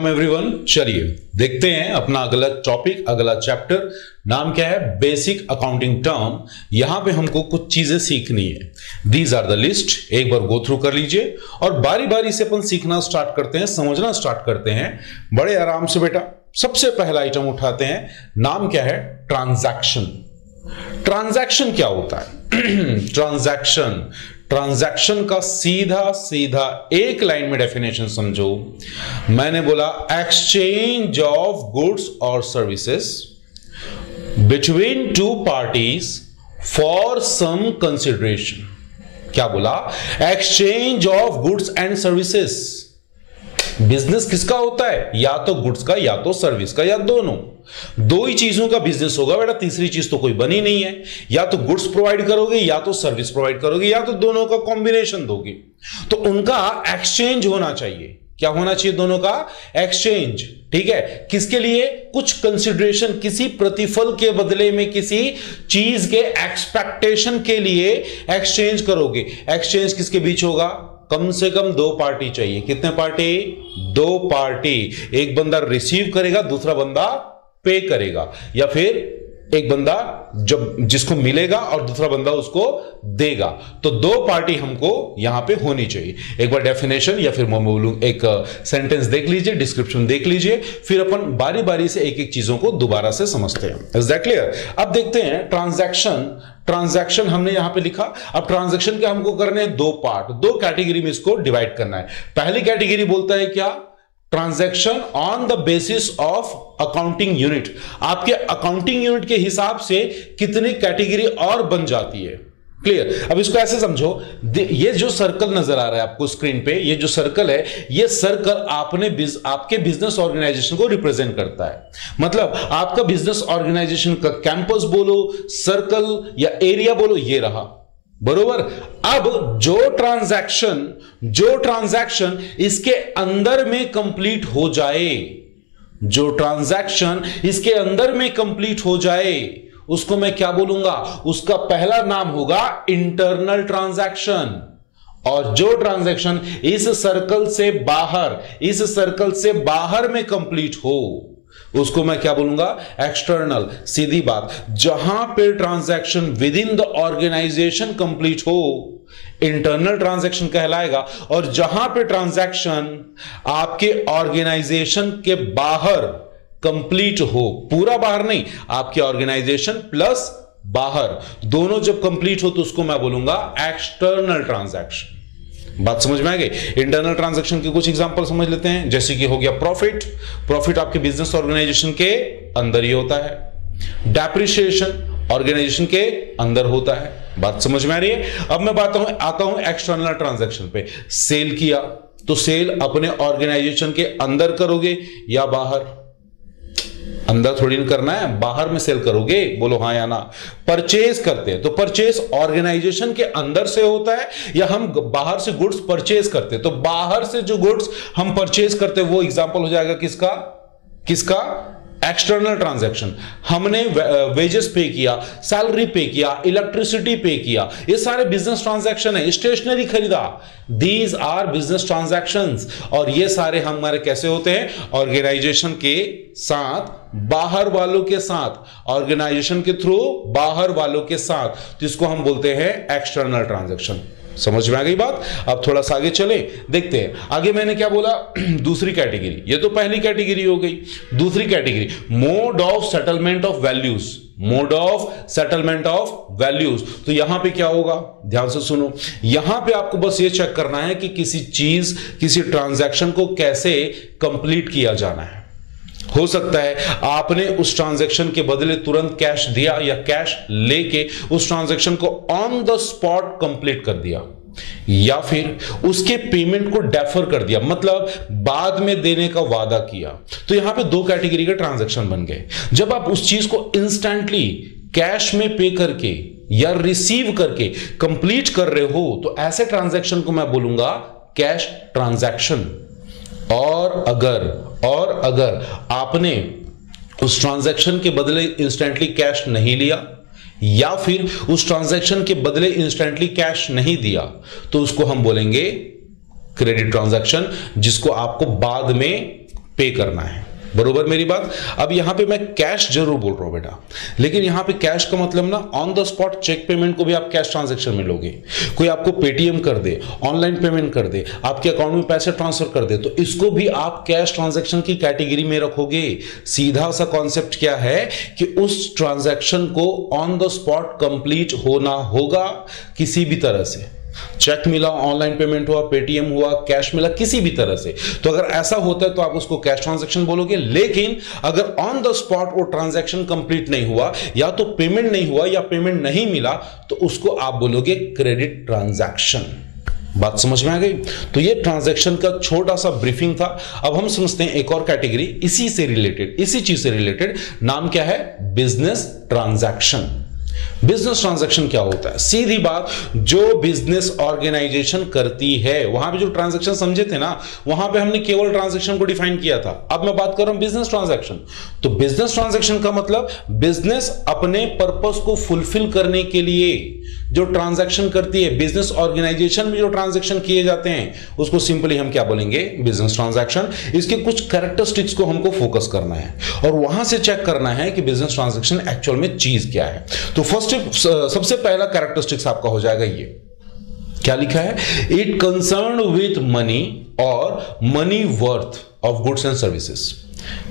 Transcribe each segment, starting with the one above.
Welcome everyone. चलिए देखते हैं अपना अगला टॉपिक, अगला चैप्टर। नाम क्या है? Basic accounting term. यहां पे हमको कुछ चीजें सीखनी है। These are the list. एक बार गो थ्रू कर लीजिए और बारी बारी से अपन सीखना स्टार्ट करते हैं, समझना स्टार्ट करते हैं बड़े आराम से बेटा। सबसे पहला आइटम उठाते हैं, नाम क्या है? ट्रांजैक्शन। ट्रांजैक्शन क्या होता है? ट्रांजैक्शन का सीधा सीधा एक लाइन में डेफिनेशन समझो। मैंने बोला एक्सचेंज ऑफ गुड्स और services between two parties for some consideration. क्या बोला? Exchange of goods and services. Business किसका होता है? या तो गुड्स का या तो सर्विस का, या दोनों। दो ही चीजों का बिजनेस होगा बेटा, तीसरी चीज तो कोई बनी नहीं है। या तो गुड्स प्रोवाइड करोगे या तो सर्विस प्रोवाइड करोगे या तो दोनों का कॉम्बिनेशन दोगे। तो उनका एक्सचेंज होना चाहिए। क्या होना चाहिए? दोनों का एक्सचेंज। ठीक है, किसके लिए? कुछ कंसिडरेशन, किसी प्रतिफल के बदले में किसी चीज के एक्सपेक्टेशन के लिए एक्सचेंज करोगे। एक्सचेंज किसके बीच होगा? कम से कम दो पार्टी चाहिए। कितने पार्टी? दो पार्टी। एक बंदा रिसीव करेगा, दूसरा बंदा पे करेगा, या फिर एक बंदा जब जिसको मिलेगा और दूसरा बंदा उसको देगा। तो दो पार्टी हमको यहां पे होनी चाहिए। एक बार डेफिनेशन या फिर मैं बोलूं एक सेंटेंस देख लीजिए, डिस्क्रिप्शन देख लीजिए, फिर अपन बारी बारी से एक एक चीजों को दोबारा से समझते हैं। Is that clear? अब देखते हैं ट्रांजैक्शन हमने यहां पे लिखा। अब ट्रांजैक्शन के हमको करने हैं दो पार्ट, दो कैटेगरी में इसको डिवाइड करना है। पहली कैटेगरी बोलता है क्या? Transaction on the basis of accounting unit. आपके अकाउंटिंग यूनिट के हिसाब से कितनी कैटेगरी और बन जाती है। क्लियर? अब इसको ऐसे समझो, ये जो सर्कल नजर आ रहा है आपको स्क्रीन पे, ये जो सर्कल है, ये सर्कल आपके बिजनेस ऑर्गेनाइजेशन को रिप्रेजेंट करता है। मतलब आपका बिजनेस ऑर्गेनाइजेशन का कैंपस बोलो, सर्कल या एरिया बोलो, ये रहा। बरोबर? अब जो ट्रांजैक्शन इसके अंदर में कंप्लीट हो जाए, जो ट्रांजैक्शन इसके अंदर में कंप्लीट हो जाए, उसको मैं क्या बोलूंगा? उसका पहला नाम होगा इंटरनल ट्रांजैक्शन। और जो ट्रांजैक्शन इस सर्कल से बाहर में कंप्लीट हो, उसको मैं क्या बोलूंगा? एक्सटर्नल। सीधी बात, जहां पे transaction within the organisation complete हो, इंटरनल ट्रांजैक्शन कहलाएगा। और जहां पे ट्रांजैक्शन आपके ऑर्गेनाइजेशन के बाहर कंप्लीट हो, पूरा बाहर नहीं, आपके ऑर्गेनाइजेशन प्लस बाहर, दोनों जब कंप्लीट हो तो उसको मैं बोलूंगा एक्सटर्नल ट्रांजैक्शन। बात समझ में आ गई? इंटरनल ट्रांजैक्शन के कुछ एग्जांपल समझ लेते हैं, जैसे कि हो गया प्रॉफिट आपके बिजनेस ऑर्गेनाइजेशन के अंदर ही होता है। डेप्रिसिएशन ऑर्गेनाइजेशन के अंदर होता है। बात समझ में आ रही है? अब मैं आता हूं एक्सटर्नल ट्रांजैक्शन पे। सेल किया तो सेल अपने ऑर्गेनाइजेशन के अंदर करोगे या बाहर? अंदर थोड़ी ना करना है, बाहर में सेल करोगे। बोलो हाँ या ना? परचेज करते हैं तो परचेज ऑर्गेनाइजेशन के अंदर से होता है, या हम बाहर से गुड्स परचेज करते हैं तो बाहर से जो गुड्स हम परचेज करते हैं वो एग्जांपल हो जाएगा किसका? External transaction. हमने वेजेस पे किया, सैलरी पे किया, इलेक्ट्रिसिटी पे किया, ये सारे बिजनेस ट्रांजैक्शन है। स्टेशनरी खरीदा, दीज आर बिजनेस ट्रांजैक्शंस। और ये सारे हमारे कैसे होते हैं? ऑर्गेनाइजेशन के साथ, बाहर वालों के साथ, ऑर्गेनाइजेशन के थ्रू बाहर वालों के साथ। तो इसको हम बोलते हैं एक्सटर्नल ट्रांजैक्शन। समझ में आ गई बात? अब थोड़ा सा आगे चले, देखते हैं आगे मैंने क्या बोला। दूसरी कैटेगरी, ये तो पहली कैटेगरी हो गई। दूसरी category, mode of settlement of values. Mode of settlement of values. तो यहां पे क्या होगा? ध्यान से सुनो। यहां पे आपको बस ये चेक करना है कि किसी ट्रांजैक्शन को कैसे कंप्लीट किया जाना है। हो सकता है आपने उस ट्रांजैक्शन के बदले तुरंत कैश दिया या कैश लेके उस ट्रांजैक्शन को ऑन द स्पॉट कंप्लीट कर दिया, या फिर उसके पेमेंट को डेफर कर दिया, मतलब बाद में देने का वादा किया। तो यहां पे दो कैटेगरी के ट्रांजैक्शन बन गए। जब आप उस चीज को इंस्टेंटली कैश में पे करके या रिसीव करके कंप्लीट कर रहे हो तो ऐसे ट्रांजैक्शन को मैं बोलूंगा कैश ट्रांजैक्शन। और अगर आपने उस ट्रांजैक्शन के बदले इंस्टेंटली कैश नहीं लिया या फिर उस ट्रांजैक्शन के बदले इंस्टेंटली कैश नहीं दिया तो उसको हम बोलेंगे क्रेडिट ट्रांजैक्शन, जिसको आपको बाद में पे करना है। बरोबर मेरी बात। अब यहां पे मैं कैश जरूर बोल रहा हूं बेटा, लेकिन यहां पे कैश का मतलब ना on the spot cheque payment को भी आप कैश ट्रांजैक्शन में लोगे। कोई आपको पेटीएम कर दे, ऑनलाइन पेमेंट कर दे, आपके अकाउंट में पैसे ट्रांसफर कर दे, तो इसको भी आप कैश ट्रांजैक्शन की कैटेगरी में रखोगे। सीधा सा कॉन्सेप्ट क्या है कि उस ट्रांजैक्शन को ऑन द स्पॉट कंप्लीट होना होगा किसी भी तरह से। चेक मिला, ऑनलाइन पेमेंट हुआ, पेटीएम हुआ, कैश मिला, किसी भी तरह से। तो अगर ऐसा होता है तो आप उसको कैश ट्रांजैक्शन बोलोगे। लेकिन अगर ऑन द स्पॉट वो ट्रांजैक्शन कंप्लीट नहीं हुआ, या तो पेमेंट नहीं हुआ या पेमेंट नहीं मिला, तो उसको आप बोलोगे क्रेडिट ट्रांजैक्शन। बात समझ में आ गई? तो ये ट्रांजैक्शन का छोटा सा ब्रीफिंग था। अब हम समझते हैं एक और कैटेगरी इसी से रिलेटेड, इसी चीज से रिलेटेड। नाम क्या है? Business transaction. बिजनेस ट्रांजैक्शन क्या होता है? सीधी बात, जो बिजनेस ऑर्गेनाइजेशन करती है, वहां पे जो ट्रांजैक्शन समझे थे ना, वहां पे हमने केवल ट्रांजैक्शन को डिफाइन किया था। अब मैं बात कर रहा हूं बिजनेस ट्रांजैक्शन। तो बिजनेस ट्रांजैक्शन का मतलब बिजनेस अपने पर्पस को फुलफिल करने के लिए जो ट्रांजैक्शन करती है, बिजनेस ऑर्गेनाइजेशन में जो ट्रांजैक्शन किए जाते हैं, उसको सिंपली हम क्या बोलेंगे? Business transaction. इसके कुछ कैरेक्टरिस्टिक्स को हमको फोकस करना है और वहां से चेक करना है कि बिजनेस ट्रांजैक्शन एक्चुअल में चीज क्या है। तो फर्स्ट सबसे पहला कैरेक्टरिस्टिक्स आपका हो जाएगा ये। क्या लिखा है? इट कंसर्न विथ मनी और money worth of goods and services.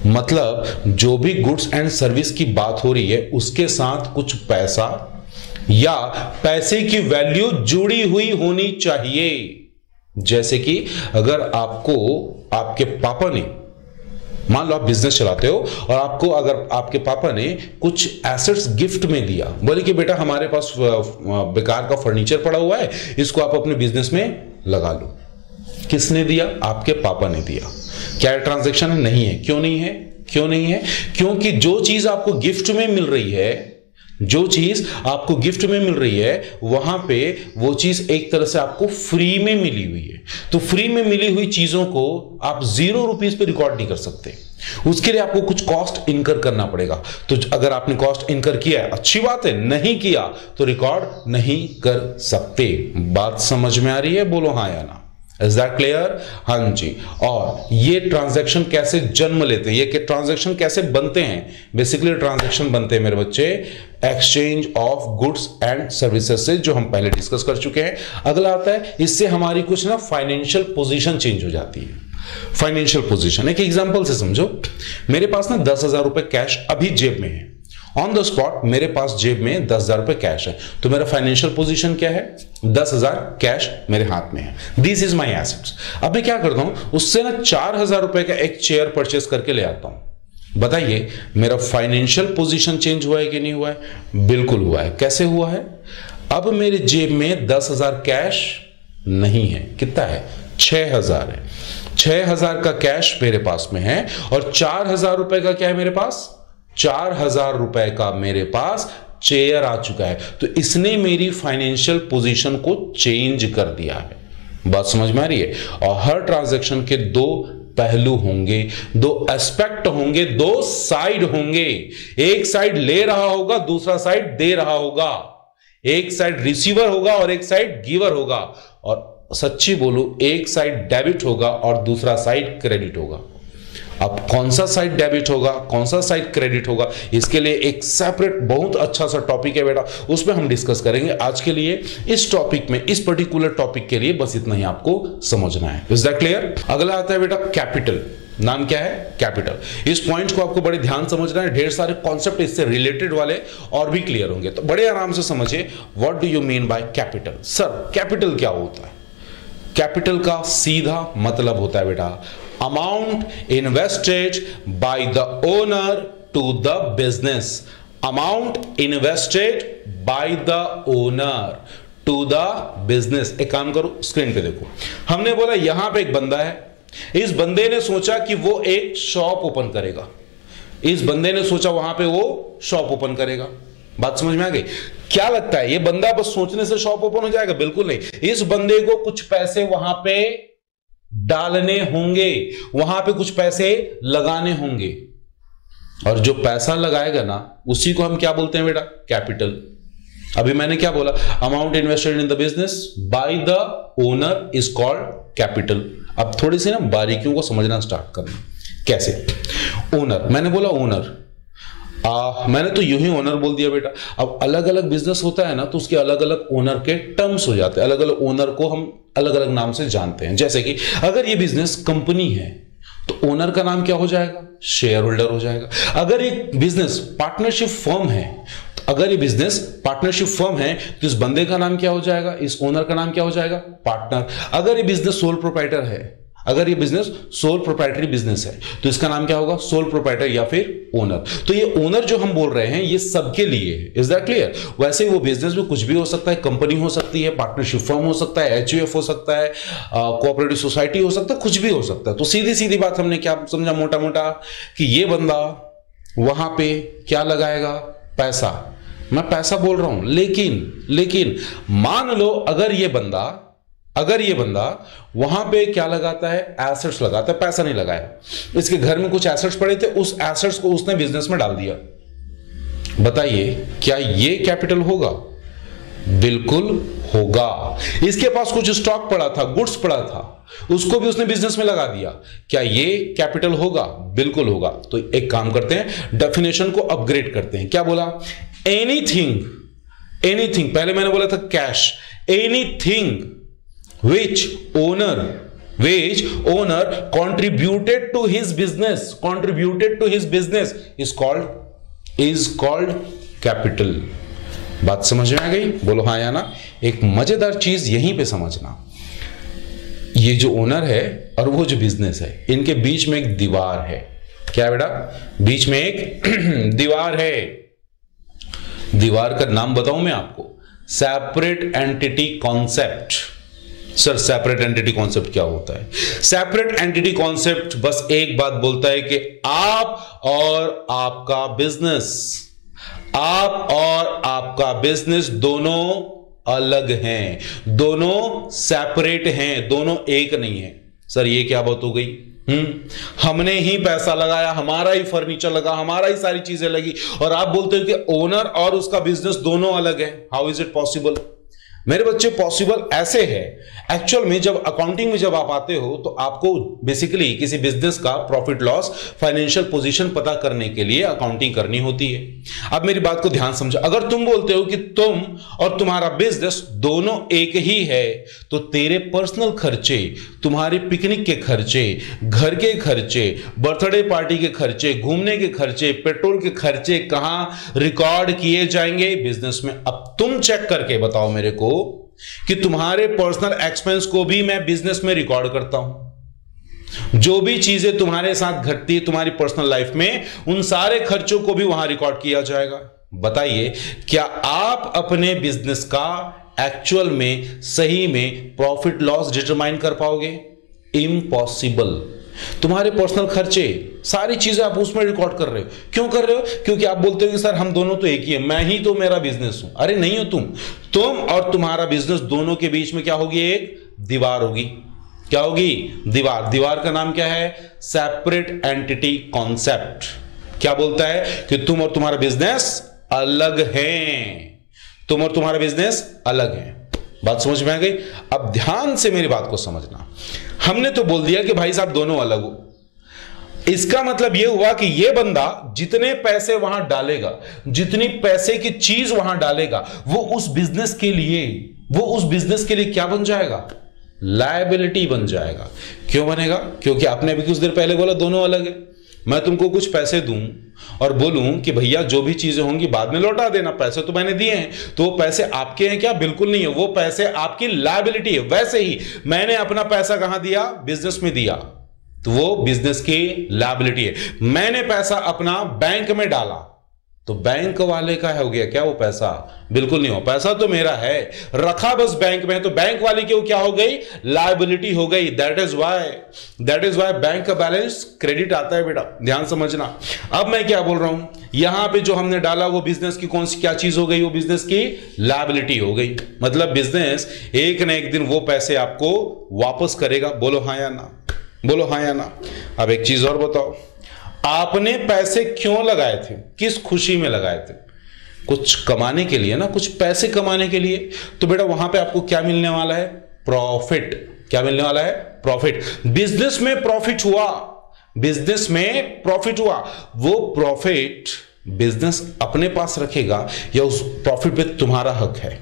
मतलब जो भी गुड्स एंड सर्विस की बात हो रही है, उसके साथ कुछ पैसा या पैसे की वैल्यू जुड़ी हुई होनी चाहिए। जैसे कि अगर आपको आपके पापा ने, मान लो आप बिजनेस चलाते हो और आपको अगर आपके पापा ने कुछ एसेट्स गिफ्ट में दिया, बोले कि बेटा हमारे पास बेकार का फर्नीचर पड़ा हुआ है, इसको आप अपने बिजनेस में लगा लो। किसने दिया? आपके पापा ने दिया। क्या ट्रांजैक्शन है? नहीं है। क्यों नहीं है? क्यों नहीं है? क्योंकि जो चीज आपको गिफ्ट में मिल रही है, जो चीज आपको गिफ्ट में मिल रही है, वहां पे वो चीज एक तरह से आपको फ्री में मिली हुई है। तो फ्री में मिली हुई चीजों को आप 0 रुपीज पे रिकॉर्ड नहीं कर सकते। उसके लिए आपको कुछ कॉस्ट इनकर करना पड़ेगा। तो अगर आपने कॉस्ट इनकर किया है, अच्छी बात है, नहीं किया तो रिकॉर्ड नहीं कर सकते। बात समझ में आ रही है? बोलो हाँ या ना। Is that clear? हाँ जी। और ये ट्रांजैक्शन कैसे जन्म लेते हैं, ये ट्रांजैक्शन कैसे बनते हैं? बेसिकली ट्रांजैक्शन बनते हैं मेरे बच्चे exchange of goods and services से, जो हम पहले डिस्कस कर चुके हैं। अगला आता है, इससे हमारी कुछ ना फाइनेंशियल पोजीशन चेंज हो जाती है। फाइनेंशियल पोजीशन एक एग्जांपल से समझो। मेरे पास ना 10,000 रुपए कैश अभी जेब में है, ऑन द स्पॉट मेरे पास जेब में 10,000 रुपए कैश है। तो मेरा फाइनेंशियल पोजीशन क्या है? 10,000 कैश मेरे हाथ में है। This is my assets. अब मैं क्या करता हूं, उससे ना 4,000 रुपए का एक चेयर परचेस करके ले आता हूं। बताइए मेरा फाइनेंशियल पोजीशन चेंज हुआ है कि नहीं हुआ है? बिल्कुल हुआ है। कैसे हुआ है? अब मेरे जेब में 10,000 कैश नहीं है। कितना है? 6,000 है। 6,000 का कैश मेरे पास में है और 4,000 रुपए का क्या है मेरे पास? 4,000 रुपए का मेरे पास चेयर आ चुका है। तो इसने मेरी फाइनेंशियल पोजीशन को चेंज कर दिया है। बात समझ में आ रही है? और हर ट्रांजैक्शन के दो पहलू होंगे, दो एस्पेक्ट होंगे, दो साइड होंगे। एक साइड ले रहा होगा, दूसरा साइड दे रहा होगा। एक साइड रिसीवर होगा और एक साइड गिवर होगा। और सच्ची बोलूं, एक साइड डेबिट होगा और दूसरा साइड क्रेडिट होगा। अब कौन सा साइड डेबिट होगा, कौन सा साइड क्रेडिट होगा, इसके लिए एक सेपरेट बहुत अच्छा सा टॉपिक है बेटा, उसमें हम डिस्कस करेंगे। आज के लिए इस टॉपिक में, इस पर्टिकुलर टॉपिक के लिए बस इतना ही आपको समझना है। Is that clear? अगला आता है बेटा कैपिटल। नाम क्या है? कैपिटल। इस पॉइंट को आपको बड़े ध्यान समझना है। ढेर सारे कॉन्सेप्ट इससे रिलेटेड वाले और भी क्लियर होंगे, तो बड़े आराम से समझिए। What do you mean by capital? Sir capital क्या होता है? कैपिटल का सीधा मतलब होता है बेटा amount invested by the owner to the business. Amount invested by the owner to the business. एक काम करो, स्क्रीन पे देखो। हमने बोला यहां पे एक बंदा है, इस बंदे ने सोचा कि वो एक शॉप ओपन करेगा। इस बंदे ने सोचा वहां पे वो शॉप ओपन करेगा। बात समझ में आ गई? क्या लगता है ये बंदा बस सोचने से शॉप ओपन हो जाएगा? बिल्कुल नहीं। इस बंदे को कुछ पैसे वहां पे डालने होंगे, वहां पे कुछ पैसे लगाने होंगे, और जो पैसा लगाएगा ना उसी को हम क्या बोलते हैं बेटा? कैपिटल। अभी मैंने क्या बोला? Amount invested in the business by the owner is called capital. अब थोड़ी सी ना बारीकियों को समझना स्टार्ट करना। कैसे? ओनर, मैंने बोला ओनर, मैंने तो यूं ही ओनर बोल दिया बेटा। अब अलग अलग बिजनेस होता है ना, तो उसके अलग अलग ओनर के टर्म्स हो जाते हैं, अलग अलग ओनर को हम अलग अलग नाम से जानते हैं। जैसे कि अगर ये बिजनेस कंपनी है तो ओनर का नाम क्या हो जाएगा? शेयर होल्डर हो जाएगा। अगर एक बिजनेस पार्टनरशिप फर्म है, अगर ये बिजनेस पार्टनरशिप फर्म है तो इस बंदे का नाम क्या हो जाएगा? इस ओनर का नाम क्या हो जाएगा? पार्टनर। अगर ये बिजनेस सोल प्रोप्राइटर है, अगर ये बिजनेस सोल प्रोप्राइटरी बिजनेस है तो इसका नाम क्या होगा? सोल प्रोप्राइटर या फिर ओनर। तो ये ओनर जो हम बोल रहे हैं ये सबके लिए है। Is that clear? वैसे वो बिजनेस में कुछ भी हो सकता है, कंपनी हो सकती है, पार्टनरशिप फर्म हो सकता है, एचयूएफ हो सकता है, कोऑपरेटिव सोसाइटी हो सकता है, कुछ भी हो सकता है। तो सीधी सीधी बात हमने क्या समझा मोटा मोटा कि ये बंदा वहां पे क्या लगाएगा? पैसा। मैं पैसा बोल रहा हूं, लेकिन मान लो अगर ये बंदा वहां पे क्या लगाता है? एसेट्स लगाता है, पैसा नहीं लगाया। इसके घर में कुछ एसेट्स पड़े थे, उस एसेट्स को उसने बिजनेस में डाल दिया। बताइए क्या ये कैपिटल होगा? बिल्कुल होगा। इसके पास कुछ स्टॉक पड़ा था, गुड्स पड़ा था, उसको भी उसने बिजनेस में लगा दिया। क्या ये कैपिटल होगा? बिल्कुल होगा। तो एक काम करते हैं, डेफिनेशन को अपग्रेड करते हैं। क्या बोला? एनीथिंग, पहले मैंने बोला था cash. Anything which owner contributed to his business is called capital। बात समझ में आ गई? बोलो हाँ या ना। एक मजेदार चीज यहीं पे समझना, ये जो ओनर है और वो जो बिजनेस है, इनके बीच में एक दीवार है। क्या बेटा? बीच में एक दीवार है। दीवार का नाम बताऊं मैं आपको? Separate entity concept. Sir separate entity concept क्या होता है? सेपरेट एंटिटी कॉन्सेप्ट बस एक बात बोलता है कि आप और आपका बिजनेस दोनों अलग हैं, दोनों सेपरेट हैं, दोनों एक नहीं है। सर ये क्या बात हो गई? हमने ही पैसा लगाया, हमारा ही फर्नीचर लगा, हमारा ही सारी चीजें लगी, और आप बोलते हो कि ओनर और उसका बिजनेस दोनों अलग है। How is it possible? मेरे बच्चे पॉसिबल ऐसे है। एक्चुअल में जब अकाउंटिंग में जब आप आते हो तो आपको बेसिकली किसी बिजनेस का प्रॉफिट लॉस, फाइनेंशियल पोजीशन पता करने के लिए अकाउंटिंग करनी होती है। अब मेरी बात को ध्यान समझो, अगर तुम बोलते हो कि तुम और तुम्हारा बिजनेस दोनों एक ही है, तो तेरे पर्सनल खर्चे, तुम्हारे पिकनिक के खर्चे, घर के खर्चे, बर्थडे पार्टी के खर्चे, घूमने के खर्चे, पेट्रोल के खर्चे कहां रिकॉर्ड किए जाएंगे? बिजनेस में। अब तुम चेक करके बताओ मेरे को कि तुम्हारे पर्सनल एक्सपेंस को भी मैं बिजनेस में रिकॉर्ड करता हूं। जो भी चीजें तुम्हारे साथ घटती है तुम्हारी पर्सनल लाइफ में, उन सारे खर्चों को भी वहां रिकॉर्ड किया जाएगा। बताइए क्या आप अपने बिजनेस का एक्चुअल में सही में प्रॉफिट लॉस डिटरमाइन कर पाओगे? इम्पॉसिबल। तुम्हारे पर्सनल खर्चे, सारी चीजें आप उसमें रिकॉर्ड कर रहे हो। क्यों कर रहे हो? क्योंकि आप बोलते हो कि सर हम दोनों तो एक ही है, मैं ही तो मेरा बिजनेस हूं। अरे नहीं हो तुम और तुम्हारा बिजनेस दोनों के बीच में क्या होगी? एक दीवार होगी। क्या होगी? दीवार। दीवार का नाम क्या है? Separate entity concept. क्या बोलता है कि तुम और तुम्हारा बिजनेस अलग हैं, तुम और तुम्हारा बिजनेस अलग है। बात समझ में आ गई? अब ध्यान से मेरी बात को समझना। हमने तो बोल दिया कि भाई साहब दोनों अलग हो। इसका मतलब यह हुआ कि यह बंदा जितने पैसे वहां डालेगा, जितनी पैसे की चीज वहां डालेगा, वो उस बिजनेस के लिए क्या बन जाएगा? लायबिलिटी बन जाएगा। क्यों बनेगा? क्योंकि आपने अभी कुछ देर पहले बोला दोनों अलग है। मैं तुमको कुछ पैसे दूं और बोलूं कि भैया जो भी चीजें होंगी बाद में लौटा देना, पैसे तो मैंने दिए हैं, तो वो पैसे आपके हैं क्या? बिल्कुल नहीं है, वो पैसे आपकी लायबिलिटी है। वैसे ही मैंने अपना पैसा कहां दिया? बिजनेस में दिया, तो वो बिजनेस की लायबिलिटी है। मैंने पैसा अपना बैंक में डाला, तो बैंक वाले का हो गया क्या वो पैसा? बिल्कुल नहीं हो, पैसा तो मेरा है, रखा बस बैंक में, तो बैंक वाले की क्या हो गई? लायबिलिटी हो गई। दैट इज वाई बैंक का बैलेंस क्रेडिट आता है बेटा, ध्यान समझना। अब मैं क्या बोल रहा हूं, यहां पे जो हमने डाला वो बिजनेस की कौन सी क्या चीज हो गई? वो बिजनेस की लायबिलिटी हो गई। मतलब बिजनेस एक ना एक दिन वो पैसे आपको वापस करेगा। बोलो हाँ या ना, बोलो हाँ या ना। अब एक चीज और बताओ, आपने पैसे क्यों लगाए थे? किस खुशी में लगाए थे? कुछ कमाने के लिए ना, कुछ पैसे कमाने के लिए। तो बेटा वहां पे आपको क्या मिलने वाला है? प्रॉफिट। क्या मिलने वाला है? प्रॉफिट। बिजनेस में प्रॉफिट हुआ, बिजनेस में प्रॉफिट हुआ, वो प्रॉफिट बिजनेस अपने पास रखेगा या उस प्रॉफिट पे तुम्हारा हक है?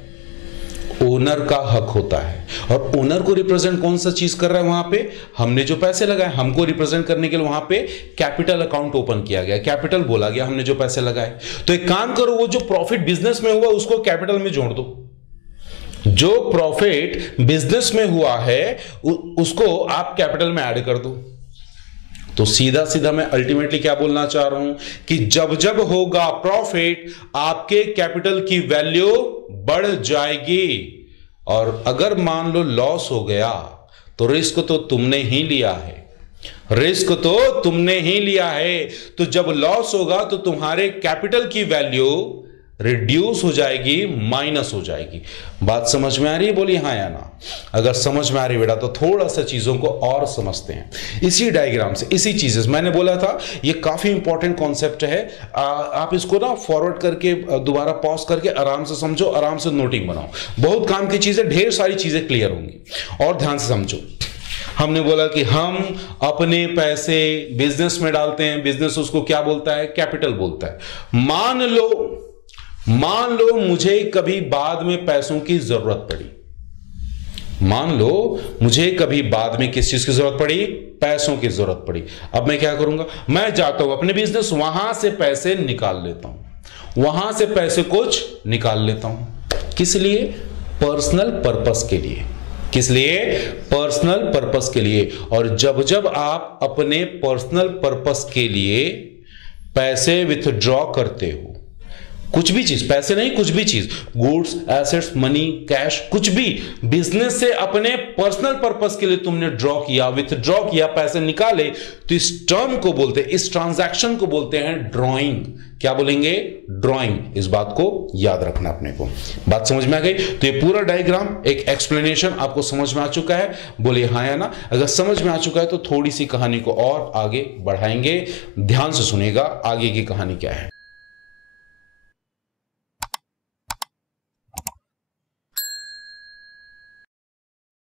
ओनर का हक होता है। और ओनर को रिप्रेजेंट कौन सा चीज कर रहा है? वहां पे हमने जो पैसे लगाए, हमको रिप्रेजेंट करने के लिए वहां पे कैपिटल अकाउंट ओपन किया गया, कैपिटल बोला गया हमने जो पैसे लगाए। तो एक काम करो, वो जो प्रॉफिट बिजनेस में हुआ उसको कैपिटल में जोड़ दो। जो प्रॉफिट बिजनेस में हुआ है उसको आप कैपिटल में ऐड कर दो। तो सीधा सीधा मैं अल्टीमेटली क्या बोलना चाह रहा हूं कि जब जब होगा प्रॉफिट, आपके कैपिटल की वैल्यू बढ़ जाएगी। और अगर मान लो लॉस हो गया तो रिस्क तो तुमने ही लिया है, रिस्क तो तुमने ही लिया है। तो जब लॉस होगा तो तुम्हारे कैपिटल की वैल्यू रिड्यूस हो जाएगी, माइनस हो जाएगी। बात समझ में आ रही है? बोलिए हाँ या ना। अगर समझ में आ रही बेटा तो थोड़ा सा चीजों को और समझते हैं इसी डायग्राम से, इसी चीजें से। मैंने बोला था ये काफी इंपॉर्टेंट कॉन्सेप्ट है। आप इसको ना फॉरवर्ड करके दोबारा पॉज करके आराम से समझो, आराम से नोटिंग बनाओ। बहुत काम की चीजें, ढेर सारी चीजें क्लियर होंगी। और ध्यान से समझो, हमने बोला कि हम अपने पैसे बिजनेस में डालते हैं, बिजनेस उसको क्या बोलता है? कैपिटल बोलता है। मान लो मुझे कभी बाद में पैसों की जरूरत पड़ी, मान लो मुझे कभी बाद में किस चीज की जरूरत पड़ी? पैसों की जरूरत पड़ी। अब मैं क्या करूंगा? मैं जाता हूं अपने बिजनेस, वहां से पैसे निकाल लेता हूं, वहां से पैसे कुछ निकाल लेता हूं। किस लिए? पर्सनल पर्पस के लिए। किस लिए? पर्सनल पर्पस के लिए। और जब जब आप अपने पर्सनल पर्पस के लिए पैसे विथड्रॉ करते हो, कुछ भी चीज, पैसे नहीं, कुछ भी चीज, गुड्स, एसेट्स, मनी, कैश, कुछ भी बिजनेस से अपने पर्सनल पर्पस के लिए तुमने ड्रॉ किया, विथड्रॉ किया, पैसे निकाले, तो इस टर्म को बोलते हैं, इस ट्रांजैक्शन को बोलते हैं ड्रॉइंग। क्या बोलेंगे? ड्रॉइंग। इस बात को याद रखना अपने को। बात समझ में आ गई? तो ये पूरा डायग्राम, एक एक्सप्लेनेशन आपको समझ में आ चुका है? बोलिए हाँ या ना। अगर समझ में आ चुका है तो थोड़ी सी कहानी को और आगे बढ़ाएंगे। ध्यान से सुनिएगा आगे की कहानी क्या है।